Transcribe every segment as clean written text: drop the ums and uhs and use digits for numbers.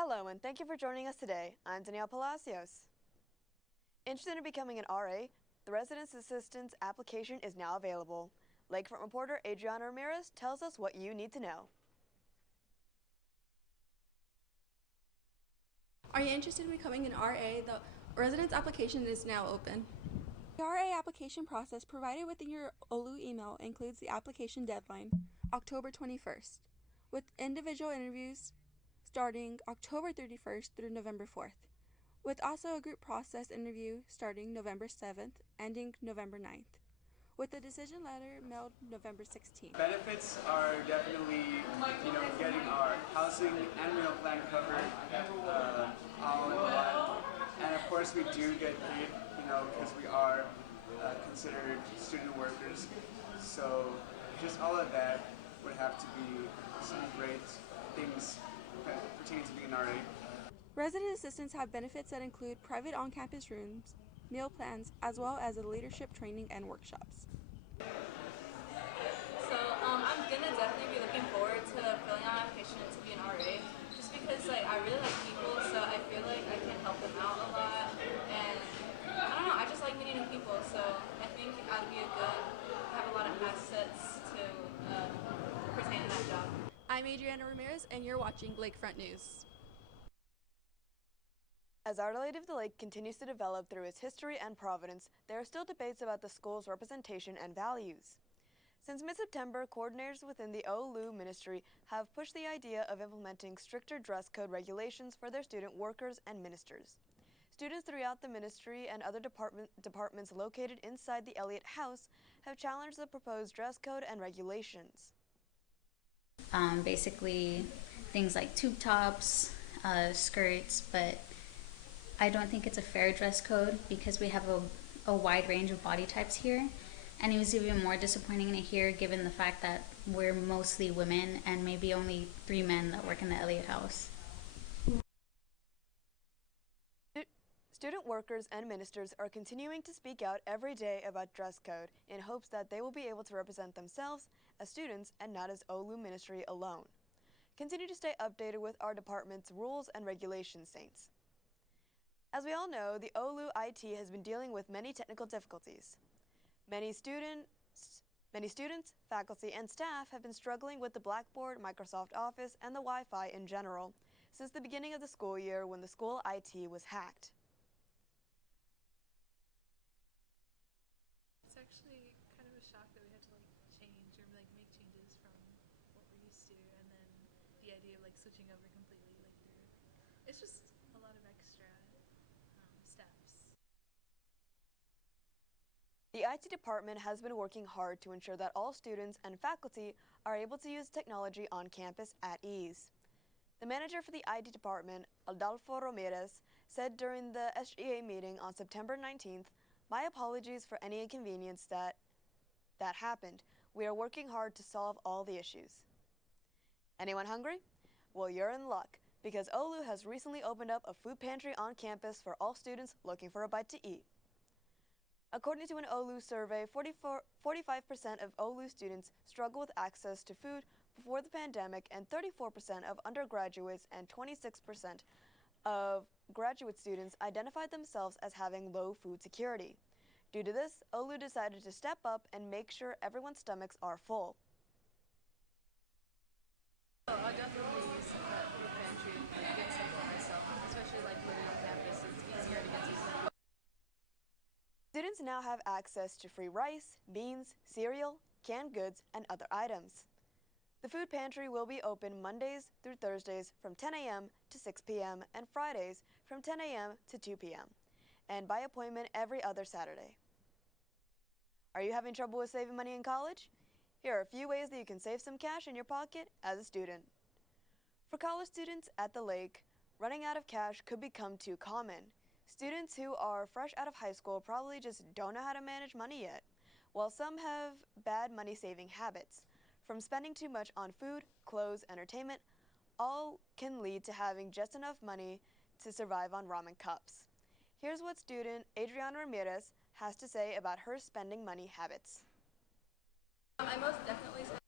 Hello, and thank you for joining us today. I'm Danielle Palacios. Interested in becoming an RA? The Residence Assistance application is now available. Lakefront reporter Adriana Ramirez tells us what you need to know. Are you interested in becoming an RA? The residence application is now open. The RA application process provided within your OLLU email includes the application deadline, October 21st, with individual interviews starting October 31st through November 4th, with also a group process interview starting November 7th, ending November 9th, with the decision letter mailed November 16th. Benefits are definitely, getting our housing and meal plan covered all in one. And of course we do get paid, because we are considered student workers. So just all of that would have to be some great things pertaining to being an RA. Resident assistants have benefits that include private on-campus rooms, meal plans, as well as leadership training and workshops. So I'm gonna definitely be looking forward to filling out an application to be an RA, just because I really like people, so I feel like I can help them out a lot, and I don't know, I just like meeting new people, so I think I'd be have a lot of assets to pertain to that job. I'm Adriana Ramirez, and you're watching Lakefront News. As Our Lady of the Lake continues to develop through its history and provenance, there are still debates about the school's representation and values. Since mid-September, coordinators within the OLLU ministry have pushed the idea of implementing stricter dress code regulations for their student workers and ministers. Students throughout the ministry and other departments located inside the Elliott House have challenged the proposed dress code and regulations. Basically things like tube tops, skirts, but I don't think it's a fair dress code because we have a wide range of body types here. And it was even more disappointing to hear given the fact that we're mostly women and maybe only 3 men that work in the Elliott House. Student workers and ministers are continuing to speak out every day about dress code in hopes that they will be able to represent themselves as students and not as OLLU ministry alone. Continue to stay updated with our department's rules and regulations, Saints. As we all know, the OLLU IT has been dealing with many technical difficulties. Many students, faculty, and staff have been struggling with the Blackboard, Microsoft Office, and the Wi-Fi in general since the beginning of the school year when the school IT was hacked. It's actually kind of a shock that we had to change or make changes from what we're used to, and then the idea of switching over completely through. It's just a lot of extra steps. The IT department has been working hard to ensure that all students and faculty are able to use technology on campus at ease. The manager for the IT department, Adolfo Ramirez, said during the SGA meeting on September 19th, "My apologies for any inconvenience that happened. We are working hard to solve all the issues." Anyone hungry? Well, you're in luck, because OLLU has recently opened up a food pantry on campus for all students looking for a bite to eat. According to an OLLU survey, 45% of OLLU students struggle with access to food before the pandemic, and 34% of undergraduates and 26% of graduate students identified themselves as having low food security. Due to this, OLLU decided to step up and make sure everyone's stomachs are full. I'll definitely use the food pantry and get stuff for myself, especially living on campus. It's easier to get stuff. Students now have access to free rice, beans, cereal, canned goods, and other items. The food pantry will be open Mondays through Thursdays from 10 a.m. to 6 p.m. and Fridays from 10 a.m. to 2 p.m. and by appointment every other Saturday. Are you having trouble with saving money in college? Here are a few ways that you can save some cash in your pocket as a student. For college students at the lake, running out of cash could become too common. Students who are fresh out of high school probably just don't know how to manage money yet, while some have bad money-saving habits. From spending too much on food, clothes, entertainment, all can lead to having just enough money to survive on ramen cups. Here's what student Adriana Ramirez has to say about her spending money habits. I most definitely spend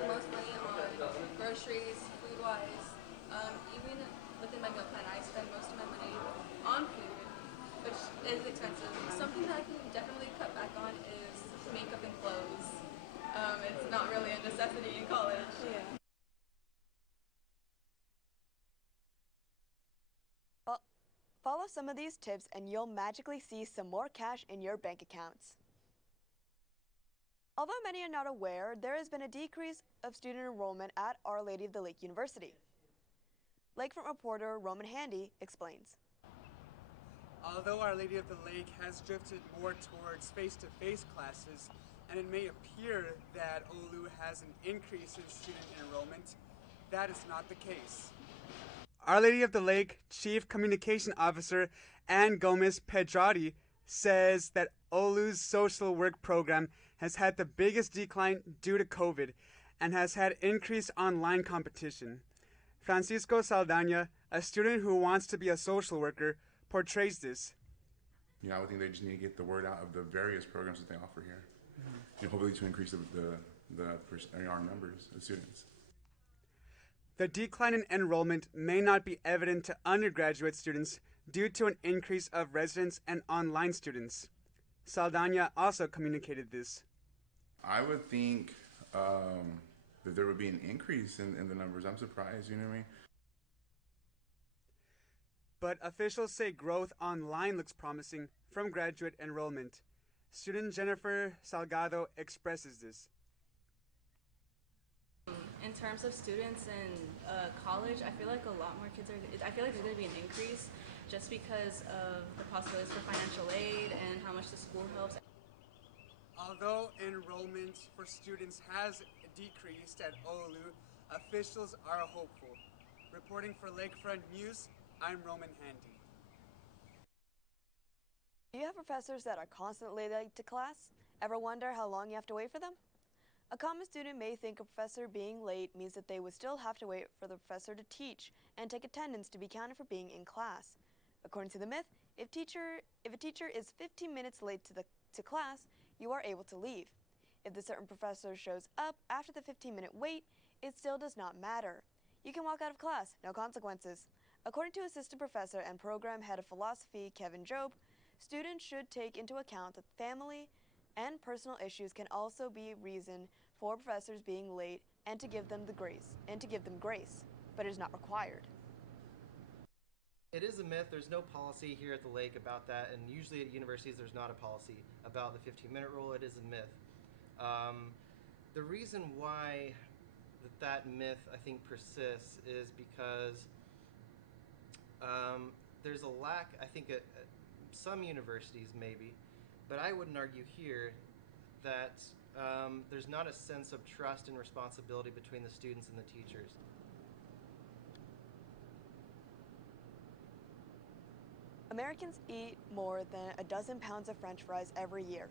the most money on groceries, food-wise, Even within my meal plan, I spend most of my money on food, which is expensive. Something that I can definitely cut back on is makeup and clothes. It's not really a necessity in college. Yeah. Follow some of these tips and you'll magically see some more cash in your bank accounts. Although many are not aware, there has been a decrease of student enrollment at Our Lady of the Lake University. Lakefront reporter Roman Handy explains. Although Our Lady of the Lake has drifted more towards face-to-face classes, and it may appear that OLLU has an increase in student enrollment, that is not the case. Our Lady of the Lake Chief Communication Officer Ann Gomez Pedrati says that OLLU's social work program has had the biggest decline due to COVID and has had increased online competition. Francisco Saldana, a student who wants to be a social worker, portrays this. I would think they just need to get the word out of the various programs that they offer here. Hopefully to increase our numbers of students. The decline in enrollment may not be evident to undergraduate students due to an increase of residents and online students. Saldana also communicated this. I would think that there would be an increase in the numbers. I'm surprised, you know what I mean? But officials say growth online looks promising from graduate enrollment. Student Jennifer Salgado expresses this. In terms of students in college, I feel like a lot more kids I feel like there's going to be an increase just because of the possibilities for financial aid and how much the school helps. Although enrollment for students has decreased at OLLU, officials are hopeful. Reporting for Lakefront News, I'm Roman Handy. Do you have professors that are constantly late to class? Ever wonder how long you have to wait for them? A common student may think a professor being late means that they would still have to wait for the professor to teach and take attendance to be counted for being in class. According to the myth, if a teacher is 15 minutes late to class, you are able to leave. If the certain professor shows up after the 15-minute wait, it still does not matter. You can walk out of class, no consequences. According to assistant professor and program head of philosophy Kevin Job, students should take into account that family and personal issues can also be reason for professors being late and to give them grace, but it is not required. It is a myth. There's no policy here at the lake about that, and usually at universities there's not a policy about the 15-minute rule. It is a myth. The reason why that myth, I think, persists is because there's a lack, I think, at some universities maybe, but I wouldn't argue here that there's not a sense of trust and responsibility between the students and the teachers. Americans eat more than a dozen pounds of French fries every year.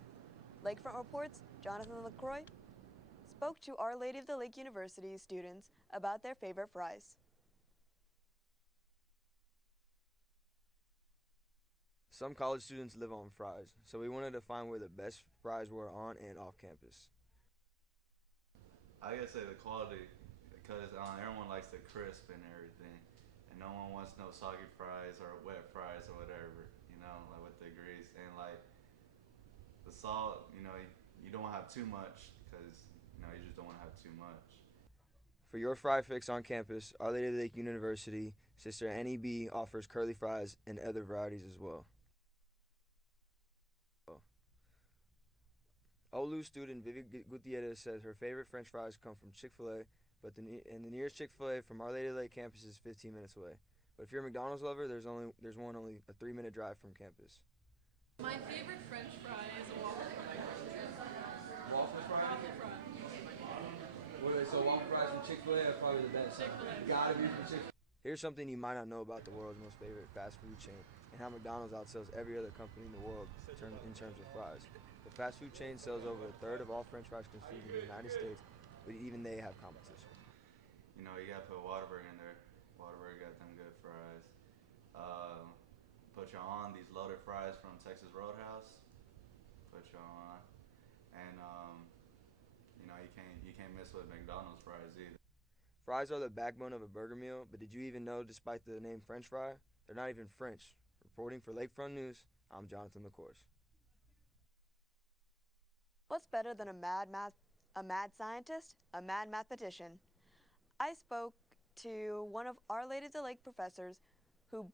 Lakefront Reports' Jonathan LaCroix spoke to Our Lady of the Lake University students about their favorite fries. Some college students live on fries, so we wanted to find where the best fries were on and off campus. I gotta say the quality, because everyone likes the crisp and everything, and no one wants no soggy fries or wet fries or whatever, like with the grease. And like the salt, you don't have too much because you just don't want to have too much. For your fry fix on campus, Our Lady of the Lake University, Sister Annie B offers curly fries and other varieties as well. OLLU student Vivi Gutierrez says her favorite French fries come from Chick-fil-A, but the nearest Chick-fil-A from Our Lady of the Lake campus is 15 minutes away. But if you're a McDonald's lover, there's one only a 3-minute drive from campus. My favorite French fry is a waffle fry. Waffle fry? Waffle fry. So waffle fries from Chick-fil-A are probably the best. Chick-fil-A. Gotta be from Chick-fil-A. Here's something you might not know about the world's most favorite fast food chain and how McDonald's outsells every other company in the world in terms of fries. The fast food chain sells over a third of all French fries consumed in the United States, but even they have competition. You gotta put Whataburger in there. Whataburger got them good fries. Put you on these loaded fries from Texas Roadhouse. Put you on, and you can't miss with McDonald's fries either. Fries are the backbone of a burger meal, but did you even know, despite the name French fry, they're not even French? Reporting for Lakefront News, I'm Jonathan LaCourse. What's better than a mad scientist, a mad mathematician? I spoke to one of Our Lady of the Lake professors who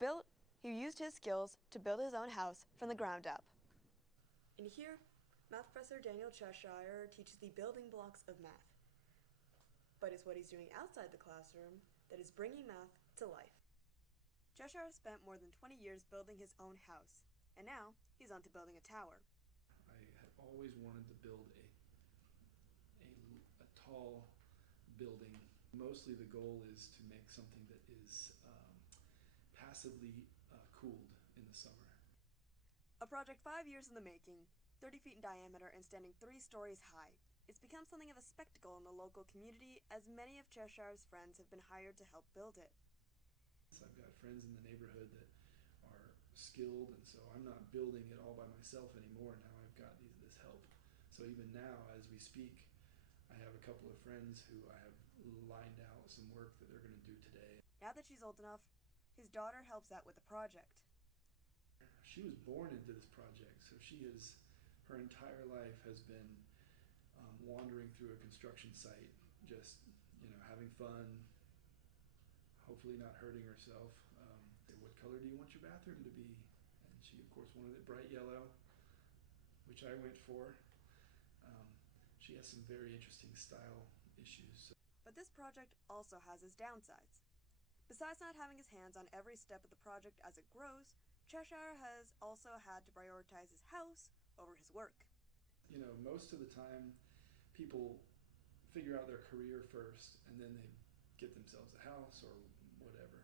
used his skills to build his own house from the ground up. And here, Math Professor Daniel Cheshire teaches the building blocks of math. But it's what he's doing outside the classroom that is bringing math to life. Cheshire spent more than 20 years building his own house, and now he's on to building a tower. I had always wanted to build a tall building. Mostly the goal is to make something that is passively cooled in the summer. A project 5 years in the making, 30 feet in diameter and standing 3 stories high. It's become something of a spectacle in the local community as many of Cheshire's friends have been hired to help build it. I've got friends in the neighborhood that are skilled, and so I'm not building it all by myself anymore. Now I've got this help. So even now, as we speak, I have a couple of friends who I have lined out some work that they're going to do today. Now that she's old enough, his daughter helps out with the project. She was born into this project, so her entire life has been wandering through a construction site, just having fun, hopefully not hurting herself. What color do you want your bathroom to be? And she, of course, wanted it bright yellow, which I went for. She has some very interesting style issues. But this project also has its downsides. Besides not having his hands on every step of the project as it grows, Cheshire has also had to prioritize his house over his work. Most of the time, people figure out their career first, and then they get themselves a house or whatever.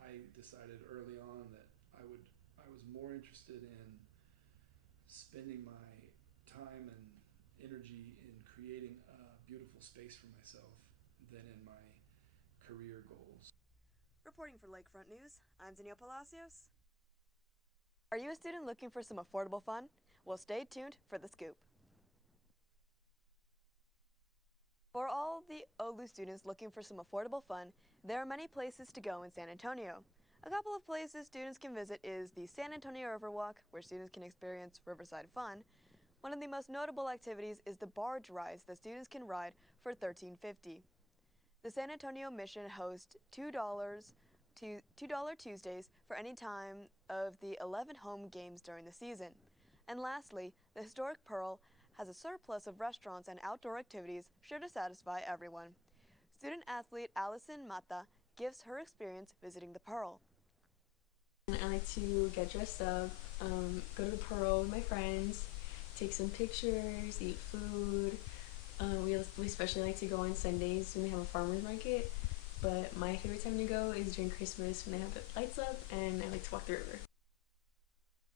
I decided early on that I was more interested in spending my time and energy in creating a beautiful space for myself than in my career goals. Reporting for Lakefront News, I'm Danielle Palacios. Are you a student looking for some affordable fun? Well, stay tuned for the scoop. For all the OLLU students looking for some affordable fun, there are many places to go in San Antonio. A couple of places students can visit is the San Antonio Riverwalk, where students can experience riverside fun. One of the most notable activities is the barge rides that students can ride for $13.50. The San Antonio Mission hosts $2 Tuesdays for any time of the 11 home games during the season. And lastly, the historic Pearl has a surplus of restaurants and outdoor activities sure to satisfy everyone. Student athlete Allison Mata gives her experience visiting the Pearl. I like to get dressed up, go to the Pearl with my friends, take some pictures, eat food. We especially like to go on Sundays when they have a farmer's market, but my favorite time to go is during Christmas when they have the lights up, and I like to walk the river.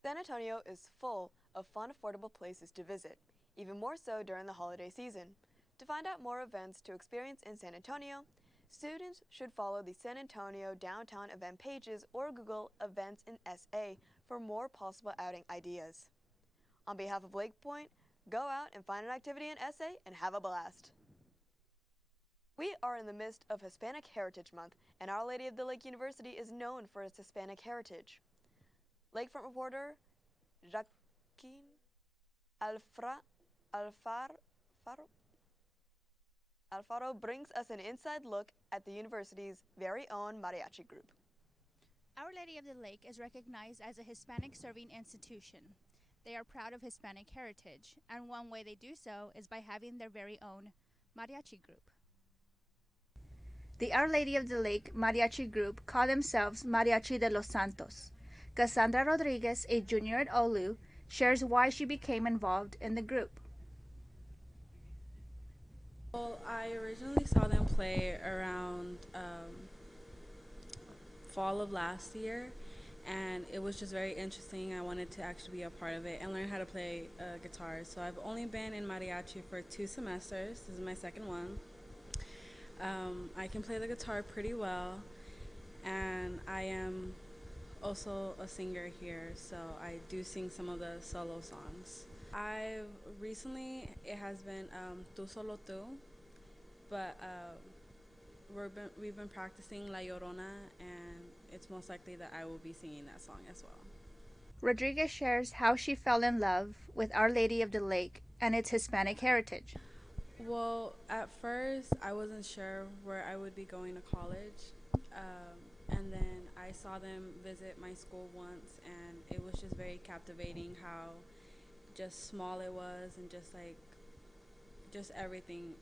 San Antonio is full of fun, affordable places to visit, even more so during the holiday season. To find out more events to experience in San Antonio, students should follow the San Antonio downtown event pages or Google events in SA for more possible outing ideas. On behalf of Lake Point, go out and find an activity in SA and have a blast. We are in the midst of Hispanic Heritage Month, and Our Lady of the Lake University is known for its Hispanic heritage. Lakefront reporter Joaquin Alfaro brings us an inside look at the university's very own mariachi group. Our Lady of the Lake is recognized as a Hispanic serving institution. They are proud of Hispanic heritage, and one way they do so is by having their very own mariachi group. The Our Lady of the Lake mariachi group call themselves Mariachi de los Santos. Cassandra Rodriguez, a junior at OLLU, shares why she became involved in the group. Well, I originally saw them play around fall of last year, and it was just very interesting. I wanted to actually be a part of it and learn how to play guitar. So I've only been in mariachi for 2 semesters. This is my second one. I can play the guitar pretty well, and I am also a singer here, so I do sing some of the solo songs. It has been Tu Solo Tu, but we've been practicing La Llorona, and it's most likely that I will be singing that song as well. Rodriguez shares how she fell in love with Our Lady of the Lake and its Hispanic heritage. Well, at first, I wasn't sure where I would be going to college. And then I saw them visit my school once, and it was just very captivating how just small it was, and just everything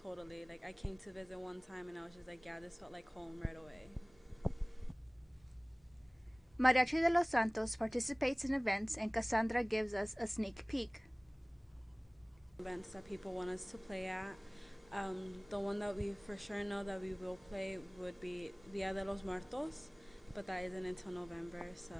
totally. Like, I came to visit one time, and I was just like, yeah, this felt like home right away. Mariachi de los Santos participates in events, and Cassandra gives us a sneak peek. Events that people want us to play at. The one that we for sure know that we will play would be Dia de los Muertos, but that isn't until November, so.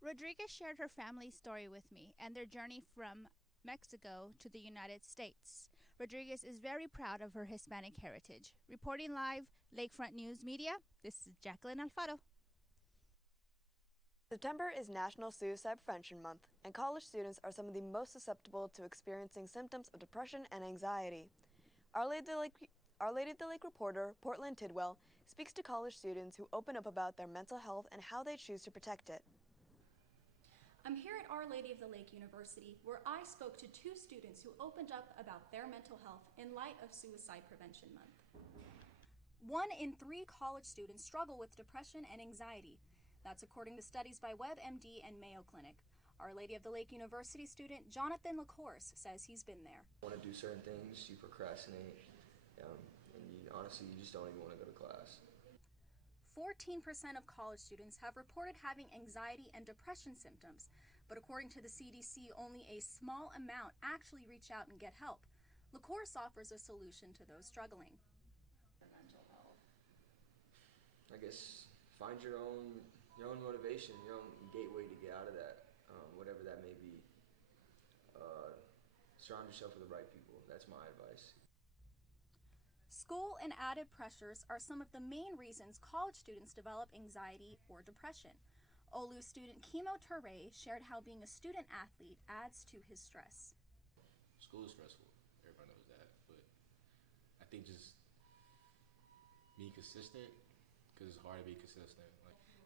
Rodriguez shared her family's story with me and their journey from Mexico to the United States. Rodriguez is very proud of her Hispanic heritage. Reporting live, Lakefront News Media, this is Jacqueline Alfaro. September is National Suicide Prevention Month, and college students are some of the most susceptible to experiencing symptoms of depression and anxiety. Our Lady of the Lake reporter, Portland Tidwell, speaks to college students who open up about their mental health and how they choose to protect it. I'm here at Our Lady of the Lake University, where I spoke to two students who opened up about their mental health in light of Suicide Prevention Month. 1 in 3 college students struggle with depression and anxiety. That's according to studies by WebMD and Mayo Clinic. Our Lady of the Lake University student Jonathan LaCourse says he's been there. You want to do certain things, you procrastinate, and honestly, you just don't even want to go to class. 14% of college students have reported having anxiety and depression symptoms, but according to the CDC, only a small amount actually reach out and get help. LaCourse offers a solution to those struggling. Mental health. I guess find your own motivation, your own gateway to get out of that, whatever that may be. Surround yourself with the right people. That's my advice. School and added pressures are some of the main reasons college students develop anxiety or depression. OLLU student Kimo Ture shared how being a student athlete adds to his stress. School is stressful. Everybody knows that. But I think just being consistent, because it's hard to be consistent.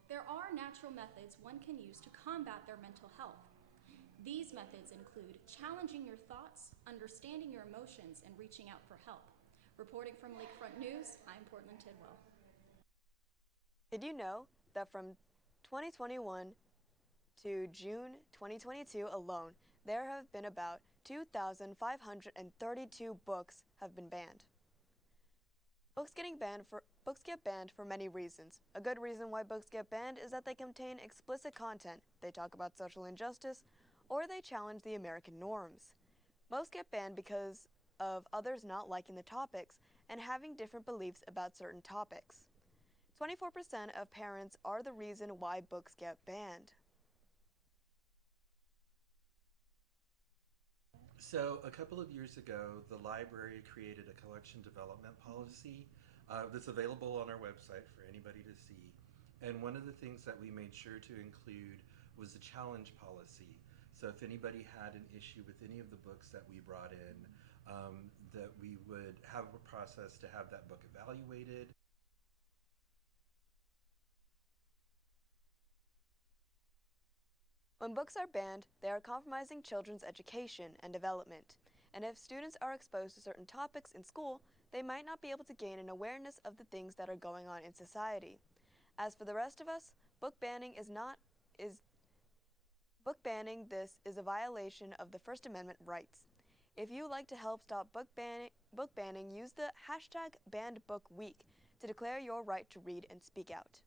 There are natural methods one can use to combat their mental health. These methods include challenging your thoughts, understanding your emotions, and reaching out for help. Reporting from Lakefront News, I'm Portland Tidwell. Did you know that from 2021 to June 2022 alone, there have been about 2,532 books have been banned? Books get banned for many reasons. A good reason why books get banned is that they contain explicit content, they talk about social injustice, or they challenge the American norms. Most get banned because of others not liking the topics and having different beliefs about certain topics. 24% of parents are the reason why books get banned. So a couple of years ago, the library created a collection development policy that's available on our website for anybody to see. And one of the things that we made sure to include was a challenge policy. So if anybody had an issue with any of the books that we brought in, that we would have a process to have that book evaluated. When books are banned, they are compromising children's education and development. And if students are exposed to certain topics in school, they might not be able to gain an awareness of the things that are going on in society. As for the rest of us, book banning this is a violation of the First Amendment rights. If you would like to help stop book banning, use the hashtag #BannedBookWeek to declare your right to read and speak out.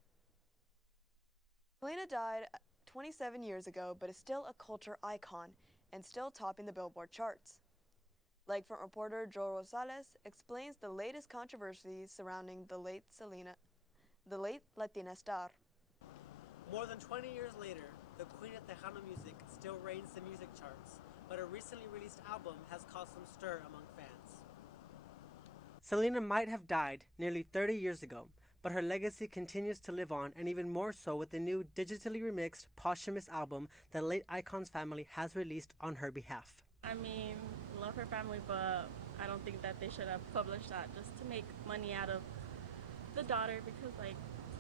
Selena died 27 years ago, but is still a culture icon and still topping the Billboard charts. Lakefront reporter Joel Rosales explains the latest controversies surrounding the late Latina star. More than 20 years later, the Queen of Tejano music still reigns the music charts, but her recently released album has caused some stir among fans. Selena might have died nearly 30 years ago, but her legacy continues to live on, and even more so with the new digitally remixed posthumous album that late icon's family has released on her behalf. I mean, love her family, but I don't think that they should have published that just to make money out of the daughter because, like,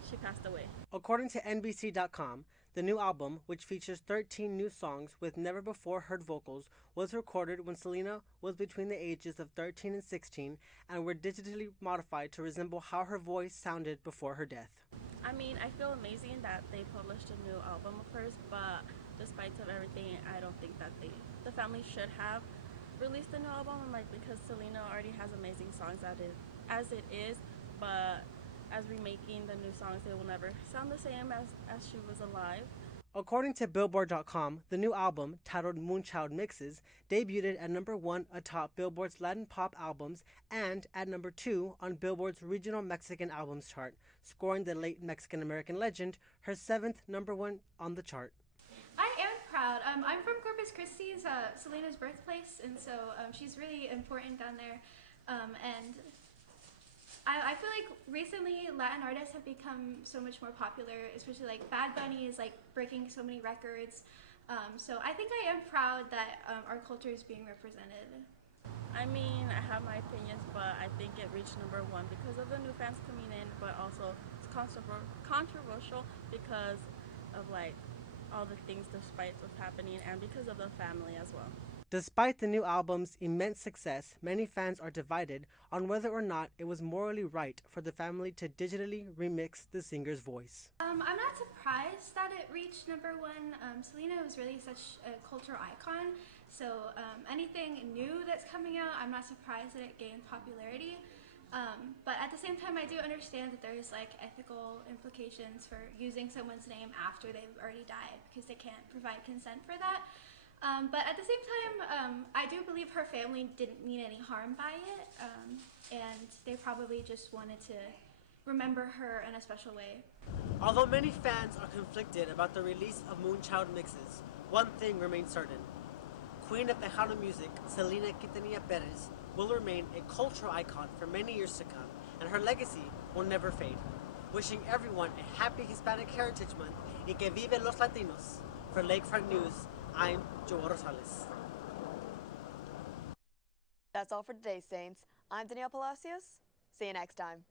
she passed away. According to NBC.com, the new album, which features 13 new songs with never before heard vocals, was recorded when Selena was between the ages of 13 and 16 and were digitally modified to resemble how her voice sounded before her death. I mean, I feel amazing that they published a new album of hers, but despite of everything, I don't think that the family should have released a new album, like, because Selena already has amazing songs as it is, but as remaking the new songs, they will never sound the same as she was alive. According to Billboard.com, the new album, titled Moonchild Mixes, debuted at number 1 atop Billboard's Latin pop albums and at number 2 on Billboard's regional Mexican albums chart, scoring the late Mexican-American legend her 7th number 1 on the chart. I am proud. I'm from Corpus Christi, Selena's birthplace, and so she's really important down there. And I feel like recently Latin artists have become so much more popular, especially like Bad Bunny is like breaking so many records. So I think I am proud that our culture is being represented. I mean, I have my opinions, but I think it reached number 1 because of the new fans coming in, but also it's controversial because of like all the things despite what's happening and because of the family as well. Despite the new album's immense success, many fans are divided on whether or not it was morally right for the family to digitally remix the singer's voice. I'm not surprised that it reached number 1. Selena was really such a cultural icon, so anything new that's coming out, I'm not surprised that it gained popularity. But at the same time, I do understand that there's like ethical implications for using someone's name after they've already died because they can't provide consent for that. But at the same time, I do believe her family didn't mean any harm by it, and they probably just wanted to remember her in a special way. Although many fans are conflicted about the release of Moonchild Mixes, one thing remains certain. Queen of Tejano music, Selena Quintanilla Perez, will remain a cultural icon for many years to come, and her legacy will never fade. Wishing everyone a happy Hispanic Heritage Month y que vive los Latinos. For Lakefront News, I'm Joel Rosales. That's all for today, Saints. I'm Danielle Palacios. See you next time.